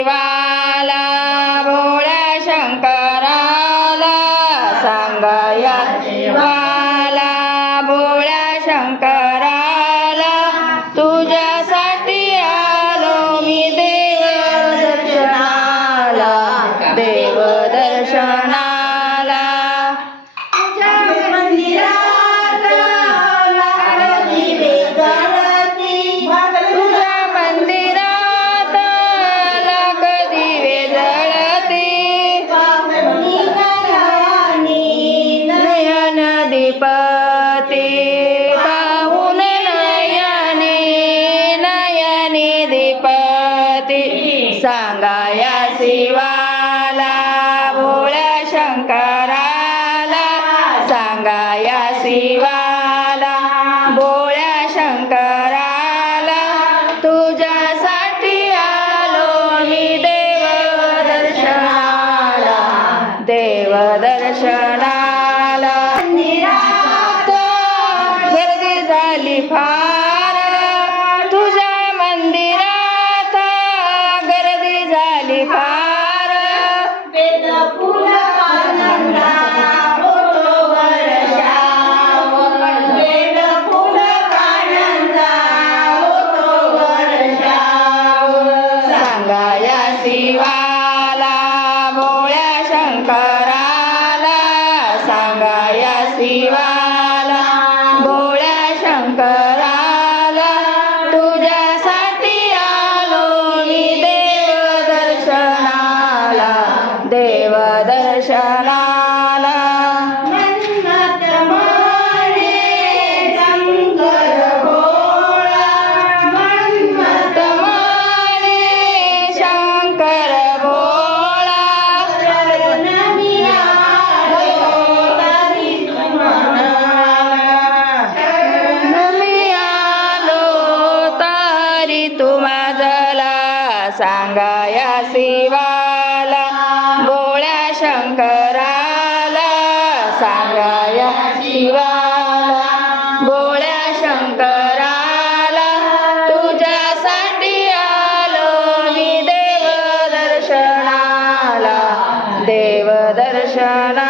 शिवाला भोळ्या शंकराला सांगाया शिवाला भोळ्या शंकराला तुझ्यासाठी आलो मी देव दर्शनाला तुझ्या मंदिरात आरती जळती तुझ्या मंदिरात लाख दिवे जळती नयन दीपती पाहून नयनी दीपती सांगाया शिवाला भोळ्या शंकराला सांगाया शिवाला भोळ्या शंकराला तुझ्यासाठी आलो मी देव दर्शनाला मंदिरात गर्दी झाली फार तुझ्या मंदिरात गर्दी झाली फार वेद फुल आनंदा होतो वर्षाव वेद फुल आनंदा होतो वर्षाव सांगाया शिवाला भोळ्या शंकराला सांगाया शिवाला भोळ्या शंकराला तुझ्यासाठी आलो मी देव दर्शनाला मन्नत माने शंकर भोळा मन्नत माने शंकर भोळा शरण मी आलो तरी तू माझला सांगाया शिवाला भोळ्या शंकराला सांगाया शिवाला भोळ्या शंकराला तुझ्यासाठी आलो मी देव दर्शनाला